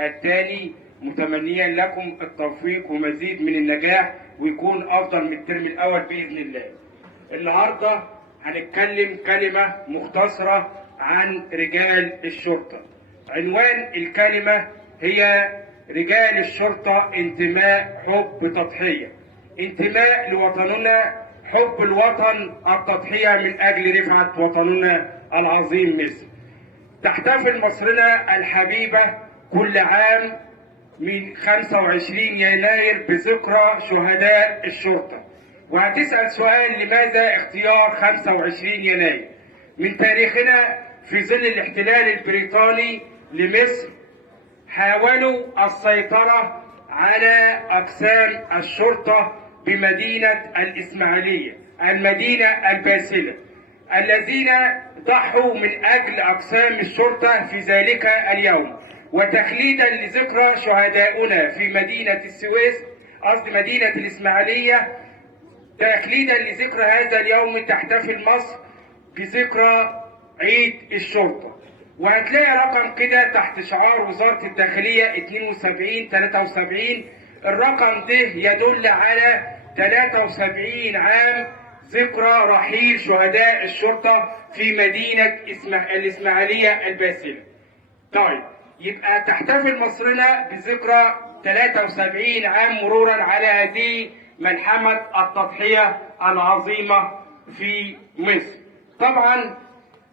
التالي، متمنيا لكم التوفيق ومزيد من النجاح ويكون أفضل من الترم الأول بإذن الله. النهارده هنتكلم كلمة مختصرة عن رجال الشرطة. عنوان الكلمة هي رجال الشرطة انتماء، حب، تضحية. انتماء لوطننا، حب الوطن، التضحية من أجل رفعة وطننا العظيم مصر. تحتفل مصرنا الحبيبة كل عام من 25 يناير بذكرى شهداء الشرطة. وهتسأل سؤال: لماذا اختيار 25 يناير؟ من تاريخنا في ظل الاحتلال البريطاني لمصر حاولوا السيطرة على أقسام الشرطة بمدينة الإسماعيلية، المدينة الباسلة، الذين ضحوا من أجل أقسام الشرطة في ذلك اليوم. وتخليدا لذكرى شهدائنا في مدينة السويس، مدينة الإسماعيلية، تخليدا لذكرى هذا اليوم تحتفل مصر بذكرى عيد الشرطة. وهتلاقي رقم كده تحت شعار وزارة الداخلية 72-73. الرقم ده يدل على 73 عام ذكرى رحيل شهداء الشرطة في مدينة الإسماعيلية الباسلة. طيب، يبقى تحتفل مصرنا بذكرى 73 عام مرورا على هذه ملحمة التضحية العظيمة في مصر. طبعا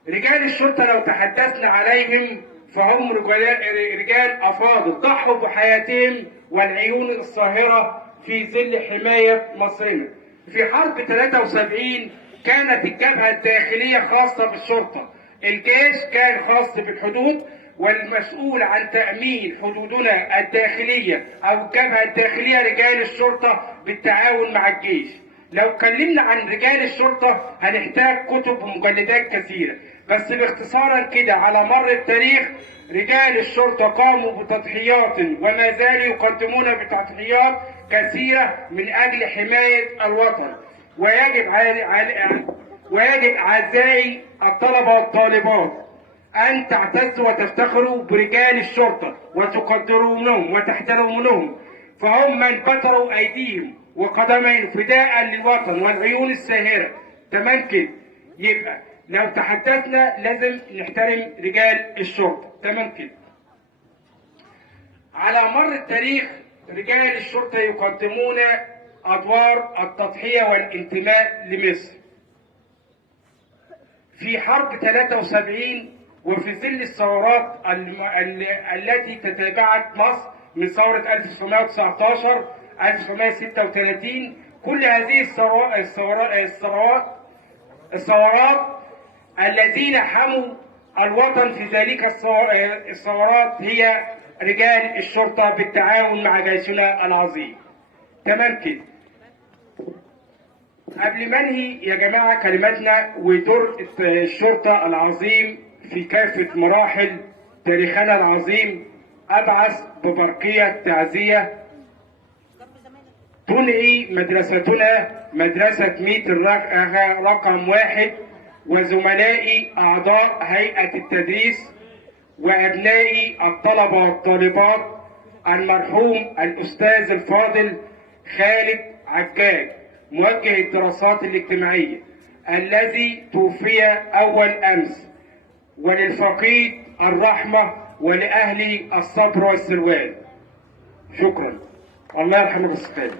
رجال الشرطة لو تحدثنا عليهم فهم رجال أفاضل ضحوا بحياتهم والعيون الصاهرة في ظل حماية مصرنا. في حرب 73 كانت الجبهة الداخلية خاصة بالشرطة، الجيش كان خاص بالحدود، والمسؤول عن تأمين حدودنا الداخلية أو الجبهة الداخلية رجال الشرطة بالتعاون مع الجيش. لو اتكلمنا عن رجال الشرطة هنحتاج كتب ومجلدات كثيرة، بس باختصارا كده على مر التاريخ رجال الشرطة قاموا بتضحيات وما زالوا يقدمون بتضحيات كثيرة من أجل حماية الوطن. ويجب أعزائي الطلبة والطالبات أن تعتزوا وتفتخروا برجال الشرطة وتقدرونهم وتحترمونهم، فهم من بتروا أيديهم وقدمين فداء للوطن والعيون الساهرة. تمام كده؟ يبقى لو تحدثنا لازم نحترم رجال الشرطة. تمام كده؟ على مر التاريخ رجال الشرطة يقدمون أدوار التضحية والانتماء لمصر. في حرب 73 وفي ظل الثورات التي تتابعت مصر من ثورة 1919 1936، كل هذه الثورات الذين حموا الوطن في ذلك الثورات هي رجال الشرطة بالتعاون مع جيشنا العظيم. تمام كده؟ قبل ما انهي يا جماعة كلماتنا ودور الشرطة العظيم في كافة مراحل تاريخنا العظيم، أبعث ببرقية تعزية تنهي مدرستنا مدرسة ميت رقم 1 وزملائي أعضاء هيئة التدريس وأبنائي الطلبة والطالبات المرحوم الأستاذ الفاضل خالد عجاج موجه الدراسات الاجتماعية الذي توفي أول أمس، وللفقيد الرحمة ولأهلي الصبر والسلوان. شكرا. الله يرحمه بالسلامة.